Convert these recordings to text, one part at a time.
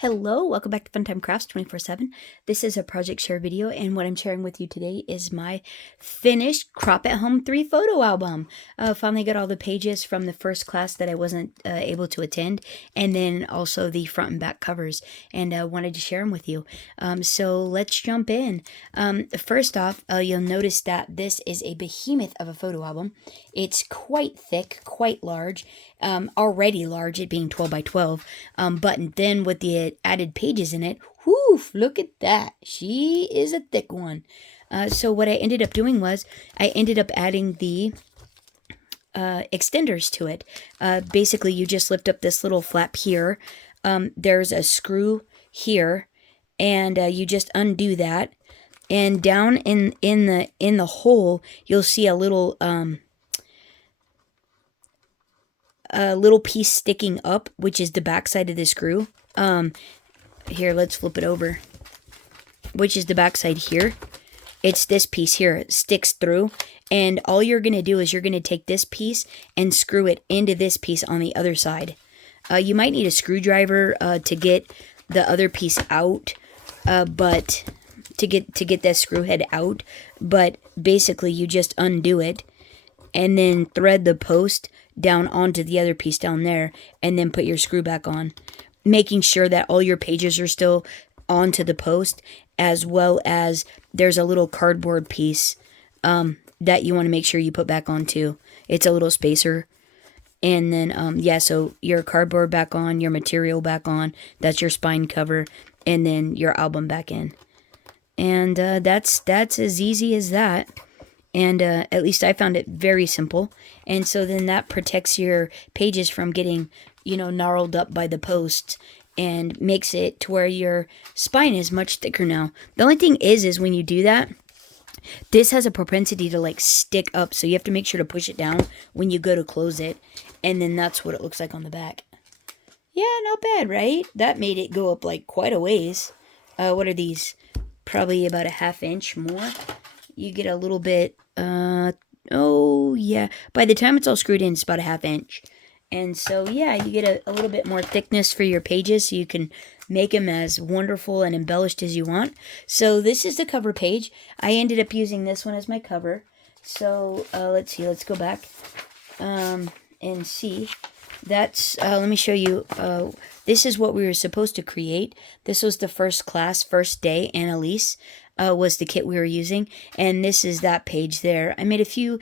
Hello, welcome back to Funtime Crafts 24/7. This is a project share video, and what I'm sharing with you today is my finished Crop at Home 3 photo album. Finally got all the pages from the first class that I wasn't able to attend, and then also the front and back covers, and wanted to share them with you. So let's jump in. First off, you'll notice that this is a behemoth of a photo album. It's quite thick, quite large, already large, it being 12 by 12, but then with the added pages in it, whoo, look at that. She is a thick one. So what I ended up doing was I ended up adding the extenders to it. Basically, you just lift up this little flap here. There's a screw here, and you just undo that. And down in the hole, you'll see a little piece sticking up, which is the back side of the screw. Here, let's flip it over. Which is the back side here. It's this piece here. It sticks through. And all you're going to do is you're going to take this piece and screw it into this piece on the other side. You might need a screwdriver to get the other piece out, but to get that screw head out. But basically, you just undo it and then thread the post down onto the other piece down there, and then put your screw back on, making sure that all your pages are still onto the post, as well as there's a little cardboard piece that you want to make sure you put back on too. It's a little spacer. And then, yeah, so your cardboard back on, your material back on, that's your spine cover, and then your album back in. And that's as easy as that. And at least I found it very simple. And so then that protects your pages from getting, gnarled up by the posts, and makes it to where your spine is much thicker now. The only thing is when you do that, this has a propensity to stick up. So you have to make sure to push it down when you go to close it. And then that's what it looks like on the back. Yeah, not bad, right? That made it go up quite a ways. What are these? Probably about a ½ inch more. You get a little bit, oh yeah, by the time it's all screwed in, it's about a ½ inch. And so, yeah, you get a little bit more thickness for your pages, so you can make them as wonderful and embellished as you want. So this is the cover page. I ended up using this one as my cover. So let's see, let's go back and see. That's, let me show you, this is what we were supposed to create. This was the first class, first day, Annalise. Was the kit we were using, and this is that page there. I made a few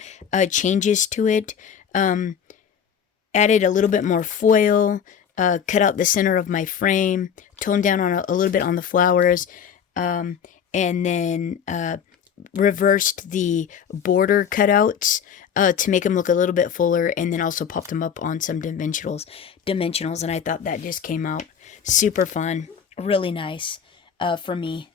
changes to it, added a little bit more foil, cut out the center of my frame, toned down on a little bit on the flowers, and then reversed the border cutouts to make them look a little bit fuller, and then also popped them up on some dimensionals, and I thought that just came out super fun, really nice for me.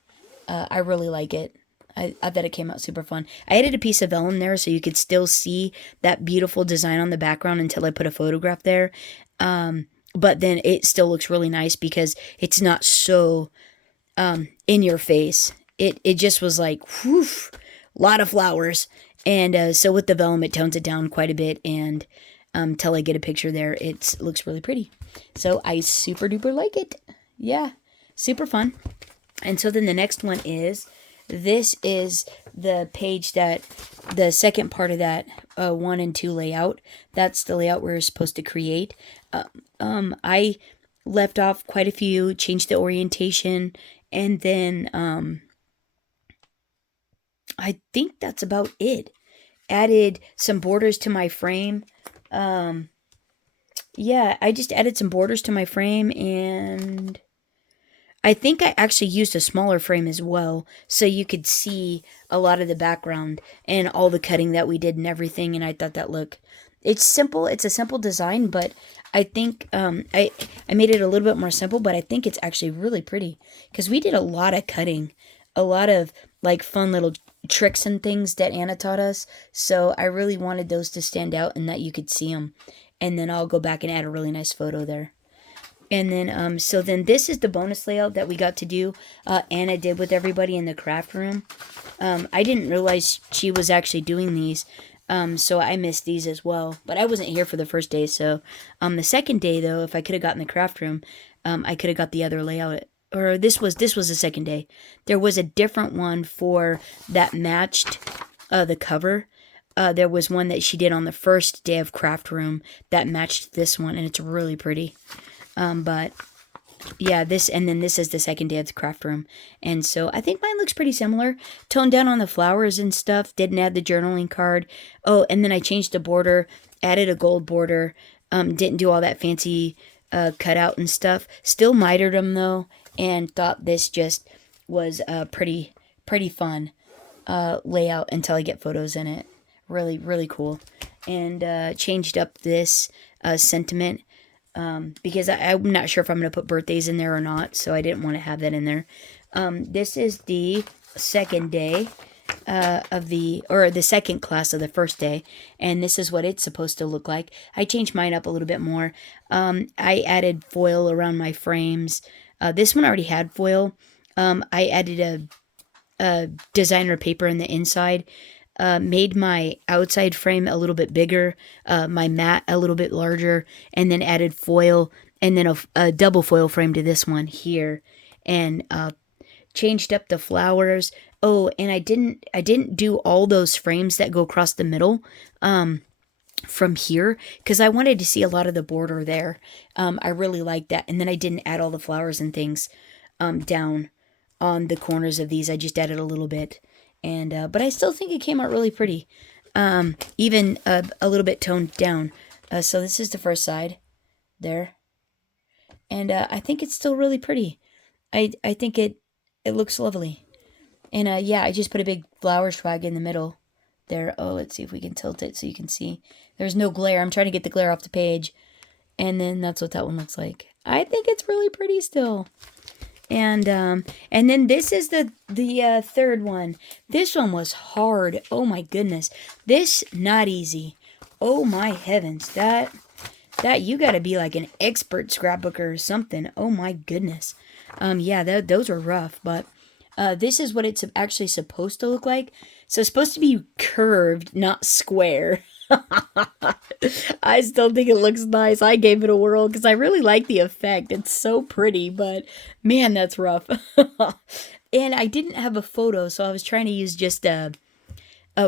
I really like it. I thought it came out super fun. I added a piece of vellum there so you could still see that beautiful design on the background until I put a photograph there. But then it still looks really nice because it's not so in your face. It just was whew, a lot of flowers. And so with the vellum, it tones it down quite a bit. And till I get a picture there, it looks really pretty. So I super duper like it. Yeah, super fun. And so then the next one is, this is the page that, the second part of that 1 and 2 layout. That's the layout we're supposed to create. I left off quite a few, changed the orientation, and then I think that's about it. Added some borders to my frame. Yeah, I just added some borders to my frame, and I think I actually used a smaller frame as well, so you could see a lot of the background and all the cutting that we did and everything, and I thought that it's simple, it's a simple design, but I think I made it a little bit more simple, but I think it's actually really pretty, because we did a lot of cutting, a lot of fun little tricks and things that Anna taught us, so I really wanted those to stand out and that you could see them, and then I'll go back and add a really nice photo there. And then, so then this is the bonus layout that we got to do. Anna did with everybody in the craft room. I didn't realize she was actually doing these. So I missed these as well, but I wasn't here for the first day. So the second day though, if I could have gotten the craft room, I could have got the other layout. Or this was the second day. There was a different one for that matched the cover. There was one that she did on the first day of craft room that matched this one, and it's really pretty. But yeah, this is the second day of the craft room, and so I think mine looks pretty similar. Toned down on the flowers and stuff. Didn't add the journaling card. Oh, and then I changed the border, added a gold border. Didn't do all that fancy cutout and stuff. Still mitered them though, and thought this just was pretty fun layout until I get photos in it. Really cool. And changed up this sentiment because I'm not sure if I'm going to put birthdays in there or not, so I didn't want to have that in there. This is the second day the second class of the first day, and this is what it's supposed to look like. I changed mine up a little bit more. I added foil around my frames. This one already had foil. I added a designer paper in the inside. Made my outside frame a little bit bigger, my mat a little bit larger, and then added foil, and then a double foil frame to this one here, and changed up the flowers. Oh, and I didn't do all those frames that go across the middle from here because I wanted to see a lot of the border there. I really liked that, and then I didn't add all the flowers and things down on the corners of these. I just added a little bit. And but I still think it came out really pretty, even a little bit toned down. So this is the first side there, and I think it's still really pretty. I think it looks lovely. And yeah, I just put a big flower swag in the middle there. Oh, let's see if we can tilt it so you can see. There's no glare. I'm trying to get the glare off the page, and then that's what that one looks like. I think it's really pretty still. And then this is the third one. This one was hard. Oh my goodness. This not easy. Oh my heavens. That you got to be like an expert scrapbooker or something. Oh my goodness. Yeah, those were rough, but this is what it's actually supposed to look like. So it's supposed to be curved, not square. I still think it looks nice. I gave it a whirl because I really like the effect. It's so pretty, but man, that's rough. And I didn't have a photo, so I was trying to use just a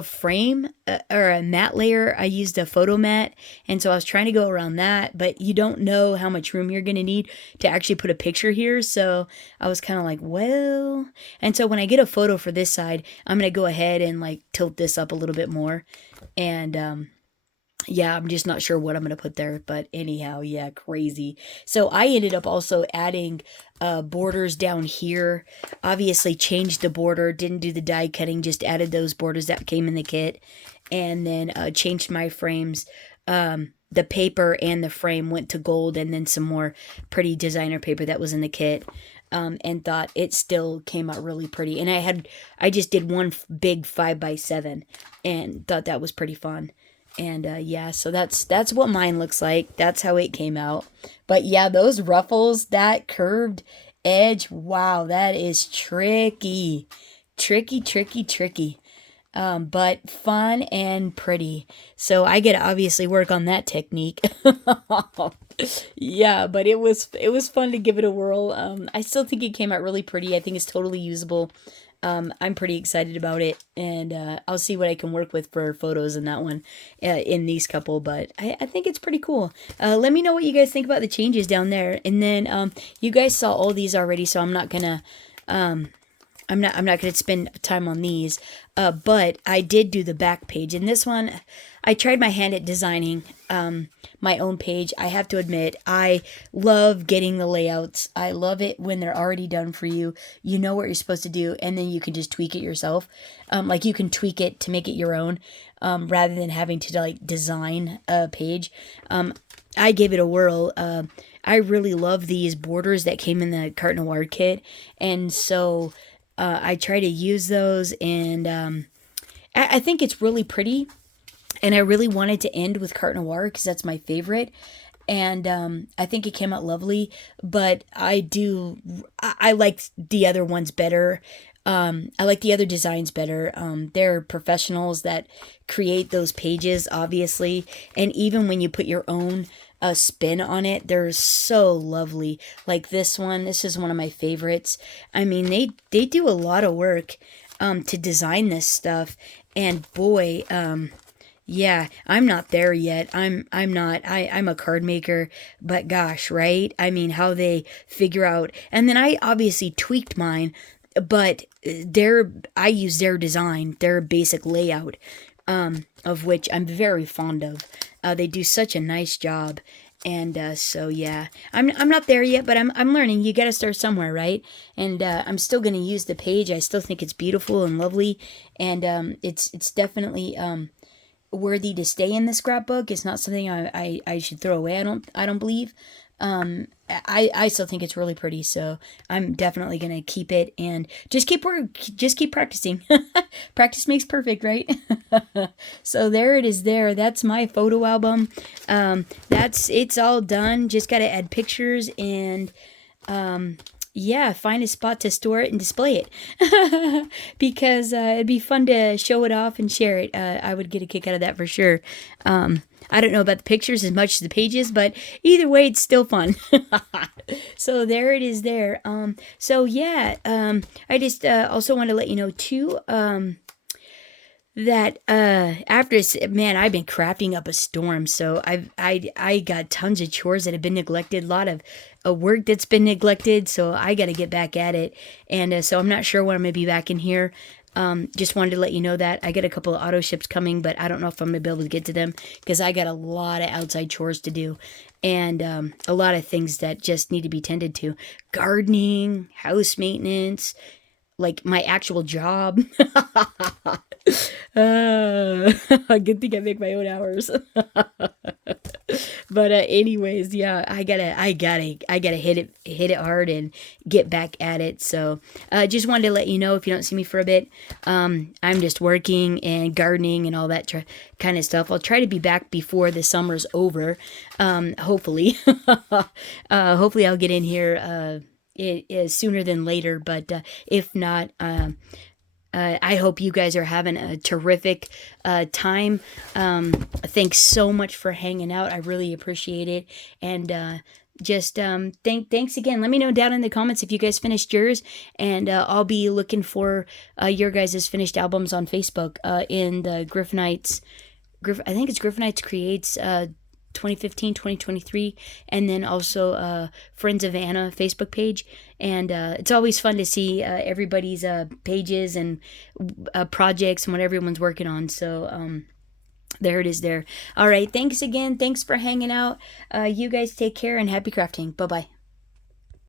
frame or a mat layer. I used a photo mat, and so I was trying to go around that, but you don't know how much room you're going to need to actually put a picture here, so I was kind of like, well, and so when I get a photo for this side, I'm going to go ahead and like tilt this up a little bit more, and yeah, I'm just not sure what I'm going to put there, but anyhow, yeah, crazy. So I ended up also adding borders down here. Obviously changed the border, didn't do the die cutting, just added those borders that came in the kit, and then changed my frames. The paper and the frame went to gold, and then some more pretty designer paper that was in the kit. And thought it still came out really pretty. And I just did one big 5x7 and thought that was pretty fun. And yeah, so that's what mine looks like. That's how it came out. But yeah, those ruffles, that curved edge, wow, that is tricky. Tricky. But fun and pretty. So I get to obviously work on that technique. Yeah, but it was fun to give it a whirl. I still think it came out really pretty. I think it's totally usable. I'm pretty excited about it, and I'll see what I can work with for photos in that one, in these couple, but I think it's pretty cool. Let me know what you guys think about the changes down there, and then you guys saw all these already, so I'm not gonna spend time on these, but I did do the back page, and this one, I tried my hand at designing my own page. I have to admit, I love getting the layouts. I love it when they're already done for you. You know what you're supposed to do, and then you can just tweak it yourself. Like you can tweak it to make it your own, rather than having to like design a page. I gave it a whirl. I really love these borders that came in the Carte Noir kit, and so I try to use those, and I think it's really pretty. And I really wanted to end with Carte Noir because that's my favorite. And I think it came out lovely. But I like the other ones better. I like the other designs better. They're professionals that create those pages, obviously, and even when you put your own spin on it, they're so lovely. Like this one, this is one of my favorites. I mean, they do a lot of work to design this stuff, and boy, yeah, I'm not there yet. I'm not. I'm a card maker, but gosh, right? I mean, how they figure out, and then I obviously tweaked mine, but I use their design, their basic layout, of which I'm very fond of. They do such a nice job, and so yeah, I'm not there yet, but I'm learning. You got to start somewhere, right? And I'm still gonna use the page. I still think it's beautiful and lovely, and it's definitely worthy to stay in the scrapbook. It's not something I should throw away. I don't believe. I still think it's really pretty, so I'm definitely gonna keep it and just keep practicing. Practice makes perfect, right? So there it is. That's my photo album. It's all done. Just gotta add pictures and yeah, find a spot to store it and display it. Because it'd be fun to show it off and share it. I would get a kick out of that for sure. I don't know about the pictures as much as the pages, but either way, it's still fun. So there it is there. So yeah, I just also want to let you know too, that after man, I've been crafting up a storm. So I got tons of chores that have been neglected, a lot of work that's been neglected, so I got to get back at it. And so I'm not sure when I'm gonna be back in here. Just wanted to let you know that I got a couple of auto ships coming, but I don't know if I'm gonna be able to get to them because I got a lot of outside chores to do, and a lot of things that just need to be tended to: gardening, house maintenance, like my actual job. Good thing I make my own hours. But anyways, yeah, I gotta hit it hard and get back at it. So just wanted to let you know, if you don't see me for a bit, I'm just working and gardening and all that kind of stuff. I'll try to be back before the summer's over. Hopefully. Hopefully I'll get in here sooner than later, but if not, I hope you guys are having a terrific time. Thanks so much for hanging out. I really appreciate it. And just thanks again. Let me know down in the comments if you guys finished yours, and I'll be looking for your guys' finished albums on Facebook in the Griffinites. I think it's Griffinites Creates 2015, 2023, and then also Friends of Anna Facebook page. And it's always fun to see everybody's pages and projects and what everyone's working on. So there it is there. All right, thanks again. Thanks for hanging out. You guys take care and happy crafting. Bye-bye.